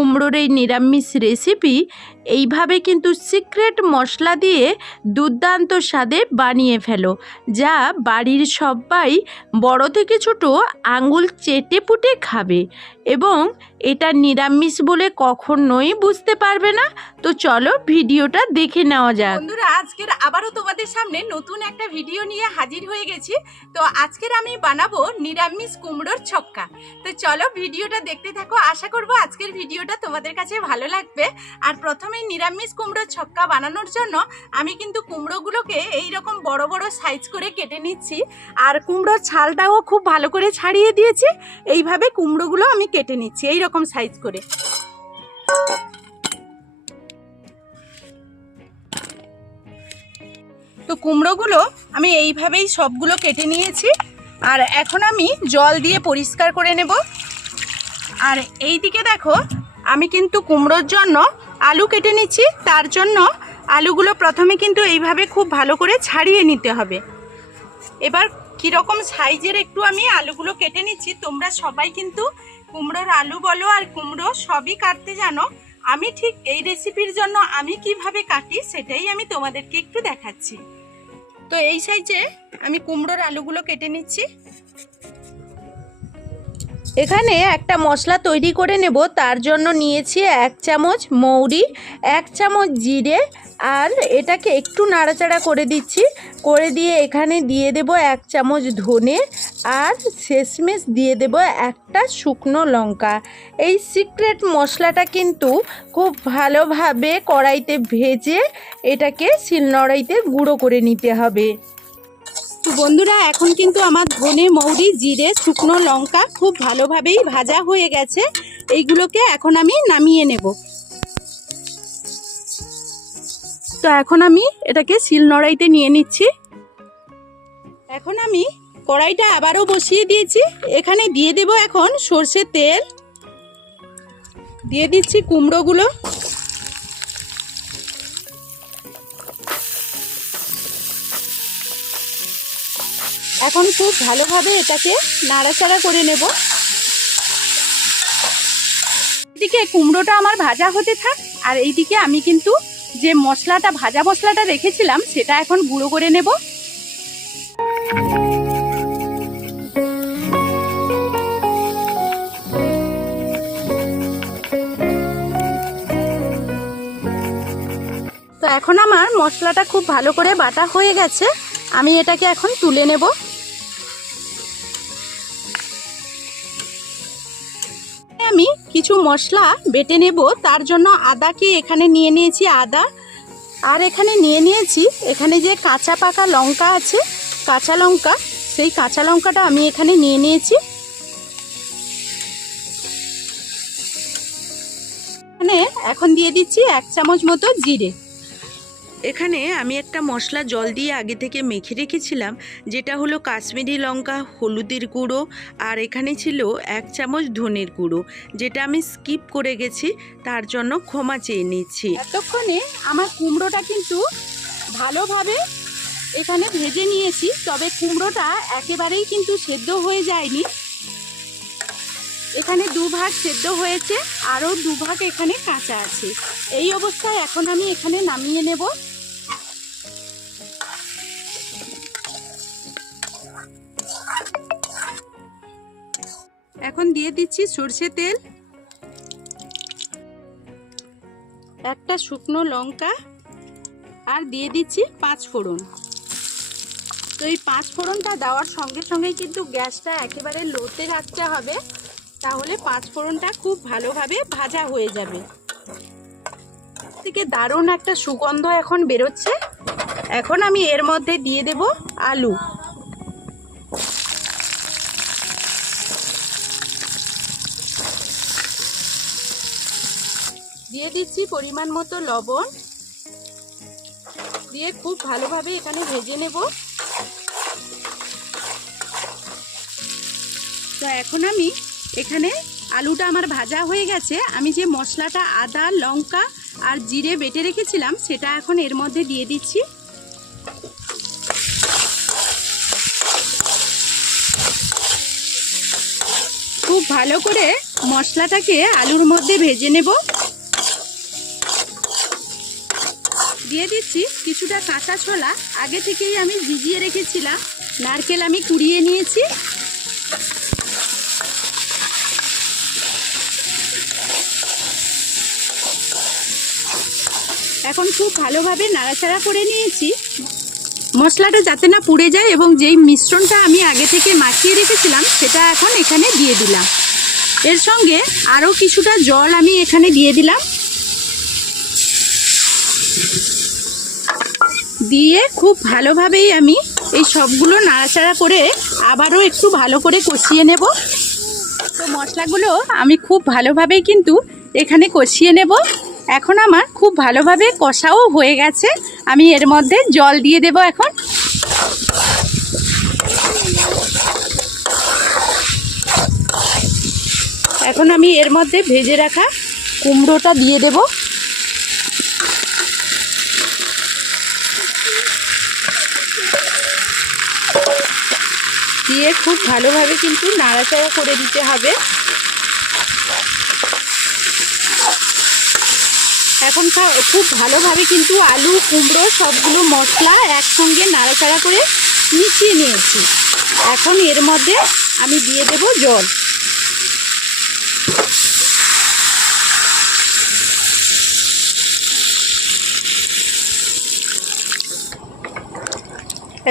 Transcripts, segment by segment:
কুমড়োর এই নিরামিষ রেসিপি এইভাবে কিন্তু সিক্রেট মশলা দিয়ে দুর্দান্ত স্বাদে বানিয়ে ফেলো, যা বাড়ির সবাই বড় থেকে ছোট আঙুল চেটে পুটে খাবে। এবং এটা নিরামিষ বলে কখনোই বুঝতে পারবে না। তো চলো ভিডিওটা দেখে নেওয়া যাক। বন্ধুরা, আজকের আবারও তোমাদের সামনে নতুন একটা ভিডিও নিয়ে হাজির হয়ে গেছি। তো আজকের আমি বানাবো নিরামিষ কুমড়োর ছক্কা। তো চলো ভিডিওটা দেখতে থাকো। আশা করব আজকের ভিডিওটা তোমাদের কাছে ভালো লাগবে। আর প্রথমে নিরামিষ কুমড়োর ছক্কা বানানোর জন্য আমি কিন্তু কুমড়োগুলোকে এই রকম বড় বড় সাইজ করে কেটে নিচ্ছি। আর কুমড়োর ছালটাও খুব ভালো করে ছাড়িয়ে দিয়েছি। এইভাবে কুমড়োগুলো আমি কেটে নিচ্ছি এই রকম সাইজ করে। তো কুমড়োগুলো আমি এইভাবেই সবগুলো কেটে নিয়েছি। আর এখন আমি জল দিয়ে পরিষ্কার করে নেব। আর এই দিকে দেখো, আমি কিন্তু কুমড়োর জন্য আলু কেটে নিচ্ছি, তার জন্য আলুগুলো প্রথমে কিন্তু এইভাবে খুব ভালো করে ছাড়িয়ে নিতে হবে। এবার কীরকম সাইজের একটু আমি আলুগুলো কেটে নিচ্ছি, তোমরা সবাই কিন্তু কুমড়োর আলু বলো আর কুমড়ো সবই কাটতে জানো। আমি ঠিক এই রেসিপির জন্য আমি কীভাবে কাটি সেটাই আমি তোমাদেরকে একটু দেখাচ্ছি। তো এই সাইজে আমি কুমড়োর আলুগুলো কেটে নিচ্ছি। এখানে একটা মশলা তৈরি করে নেব। তার জন্য নিয়েছি এক চামচ মৌরি, এক চামচ জিরে, আর এটাকে একটু নাড়াচাড়া করে দিচ্ছি। করে দিয়ে এখানে দিয়ে দেব এক চামচ ধনে, আর শেষমেশ দিয়ে দেব একটা শুকনো লঙ্কা। এই সিক্রেট মশলাটা কিন্তু খুব ভালোভাবে কড়াইতে ভেজে এটাকে শিলনোড়াইতে গুঁড়ো করে নিতে হবে। তো বন্ধুরা, এখন কিন্তু আমার ধনে, মৌরি, জিরে, শুকনো লঙ্কা খুব ভালোভাবেই ভাজা হয়ে গেছে। এইগুলোকে এখন আমি নামিয়ে নেব। তো এখন আমি এটাকে শিলনোড়াইতে নিয়ে নিচ্ছি। এখন আমি কড়াইটা আবারও বসিয়ে দিয়েছি। এখানে দিয়ে দেব এখন সর্ষের তেল। দিয়ে দিচ্ছি কুমড়োগুলো। এখন খুব ভালোভাবে এটাকে নাড়াচাড়া করে নেব। এদিকে কুমড়োটা আমার ভাজা হতে থাক, আর এইদিকে আমি কিন্তু যে মশলাটা, ভাজা মশলাটা রেখেছিলাম, সেটা এখন গুঁড়ো করে নেব। তো এখন আমার মশলাটা খুব ভালো করে বাটা হয়ে গেছে। আমি এটাকে এখন তুলে নেব। আমি কিছু মশলা বেটে নেব, তার জন্য আদাকে এখানে নিয়ে নিয়েছি আদা। আর এখানে নিয়ে নিয়েছি, এখানে যে কাঁচা পাকা লঙ্কা আছে, কাঁচা লঙ্কা, সেই কাঁচা লঙ্কাটা আমি এখানে নিয়ে নিয়েছি। এখানে এখন দিয়ে দিচ্ছি এক চামচ মতো জিরে। এখানে আমি একটা মশলা জল দিয়ে আগে থেকে মেখে রেখেছিলাম, যেটা হলো কাশ্মীরি লঙ্কা, হলুদের গুঁড়ো, আর এখানে ছিল এক চামচ ধনের গুঁড়ো, যেটা আমি স্কিপ করে গেছি, তার জন্য ক্ষমা চেয়ে নিচ্ছি। এতক্ষণে আমার কুমড়োটা কিন্তু ভালোভাবে এখানে ভেজে নিয়েছি, তবে কুমড়োটা একেবারেই কিন্তু সেদ্ধ হয়ে যায়নি। এখানে দুভাগ সেদ্ধ হয়েছে, আরও দুভাগ এখানে কাঁচা আছে। এই অবস্থায় এখন আমি এখানে নামিয়ে নেব। এখন দিয়ে দিচ্ছি সর্ষে তেল। একটা শুকনো লঙ্কা আর দিয়ে দিচ্ছি পাঁচ ফোড়ন। তো এই পাঁচ ফোড়নটা দেওয়ার সঙ্গে সঙ্গে কিন্তু গ্যাসটা একেবারে লোতে রাখতে হবে, তাহলে পাঁচ ফোড়নটা খুব ভালোভাবে ভাজা হয়ে যাবে। থেকে দারুণ একটা সুগন্ধ এখন বেরোচ্ছে। এখন আমি এর মধ্যে দিয়ে দেব আলু। দিয়ে দিচ্ছি পরিমাণ মতো লবণ। দিয়ে খুব ভালোভাবে এখানে ভেজে নেব। তো এখন আমি এখানে আলুটা আমার ভাজা হয়ে গেছে। আমি যে মশলাটা আদা, লঙ্কা আর জিরে বেটে রেখেছিলাম, সেটা এখন এর মধ্যে দিয়ে দিচ্ছি। খুব ভালো করে মশলাটাকে আলুর মধ্যে ভেজে নেব। দিয়ে দিচ্ছি কিছুটা কাঁচা ছোলা। আগে থেকেই আমি ভিজিয়ে রেখেছিলাম। নারকেল আমি কুড়িয়ে নিয়েছি। এখন খুব ভালোভাবে নাড়াচাড়া করে নিয়েছি। মশলাটা যাতে না পুড়ে যায় এবং যেই মিশ্রণটা আমি আগে থেকে মাখিয়ে রেখেছিলাম, সেটা এখন এখানে দিয়ে দিলাম। এর সঙ্গে আরও কিছুটা জল আমি এখানে দিয়ে দিলাম। দিয়ে খুব ভালোভাবেই আমি এই সবগুলো নাড়াচাড়া করে আবারও একটু ভালো করে কষিয়ে নেব। তো মশলাগুলো আমি খুব ভালোভাবেই কিন্তু এখানে কষিয়ে নেব। এখন আমার খুব ভালোভাবে কষাও হয়ে গেছে। আমি এর মধ্যে জল দিয়ে দেব এখন। এখন আমি এর মধ্যে ভেজে রাখা কুমড়োটা দিয়ে দেব। দিয়ে খুব ভালোভাবে কিন্তু নাড়াচাড়া করে দিতে হবে। এখন খুব ভালোভাবে কিন্তু আলু, কুমড়ো সবগুলো মশলা একসঙ্গে নাড়াচাড়া করে মিশিয়ে নিয়েছি। এখন এর মধ্যে আমি দিয়ে দেব জল।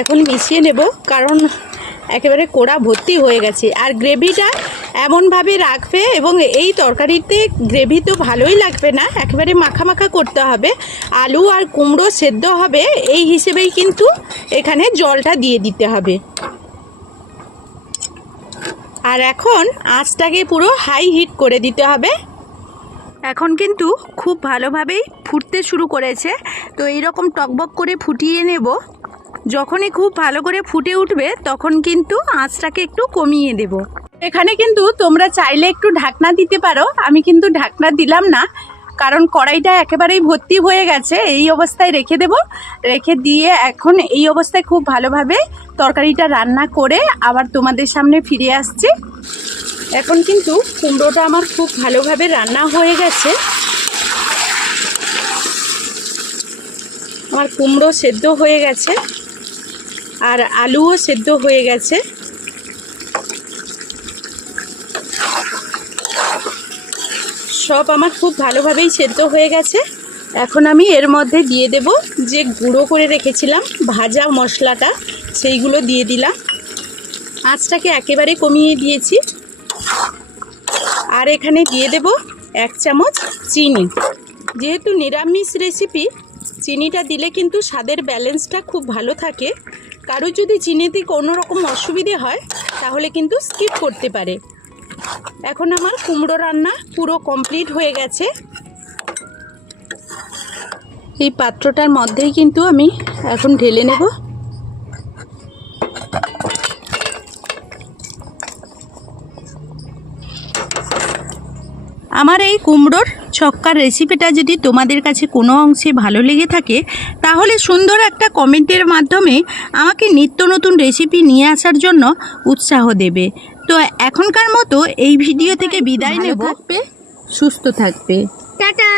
এখন মিশিয়ে নেব, কারণ একেবারে কোড়া ভর্তি হয়ে গেছে। আর গ্রেভিটা এমনভাবে রাখবে এবং এই তরকারিতে গ্রেভি তো ভালোই লাগবে না, একেবারে মাখা মাখা করতে হবে। আলু আর কুমড়ো সেদ্ধ হবে, এই হিসেবেই কিন্তু এখানে জলটা দিয়ে দিতে হবে। আর এখন আঁচটাকে পুরো হাই হিট করে দিতে হবে। এখন কিন্তু খুব ভালোভাবেই ফুটতে শুরু করেছে। তো এইরকম টকবক করে ফুটিয়ে নেব। যখনই খুব ভালো করে ফুটে উঠবে, তখন কিন্তু আঁচটাকে একটু কমিয়ে দেব। এখানে কিন্তু তোমরা চাইলে একটু ঢাকনা দিতে পারো। আমি কিন্তু ঢাকনা দিলাম না, কারণ কড়াইটা একেবারেই ভর্তি হয়ে গেছে। এই অবস্থায় রেখে দেব। রেখে দিয়ে এখন এই অবস্থায় খুব ভালোভাবে তরকারিটা রান্না করে আবার তোমাদের সামনে ফিরে আসছি। এখন কিন্তু কুমড়োটা আমার খুব ভালোভাবে রান্না হয়ে গেছে। আমার কুমড়ো সেদ্ধ হয়ে গেছে। আর আলুও সেদ্ধ হয়ে গেছে। সব আমার খুব ভালোভাবেই সেদ্ধ হয়ে গেছে। এখন আমি এর মধ্যে দিয়ে দেব যে গুঁড়ো করে রেখেছিলাম, ভাজা মশলাটা, সেইগুলো দিয়ে দিলাম। আঁচটাকে একেবারে কমিয়ে দিয়েছি। আর এখানে দিয়ে দেব এক চামচ চিনি। যেহেতু নিরামিষ রেসিপি চিনিটা দিলে কিন্তু স্বাদের ব্যালেন্সটা খুব ভালো থাকে। কারও যদি চিনিতে কোনো রকম অসুবিধে হয়, তাহলে কিন্তু স্কিপ করতে পারে। এখন আমার কুমড়ো রান্না পুরো কমপ্লিট হয়ে গেছে। এই পাত্রটার মধ্যেই কিন্তু আমি এখন ঢেলে নেব। আমার এই কুমড়োর ছক্কার রেসিপিটা যদি তোমাদের কাছে কোনো অংশে ভালো লেগে থাকে তাহলে সুন্দর একটা কমেন্টের মাধ্যমে আমাকে নিত্য নতুন রেসিপি নিয়ে আসার জন্য উৎসাহ দেবে। তো এখনকার মতো এই ভিডিও থেকে বিদায় নেব। সুস্থ থাকবে। টাটা।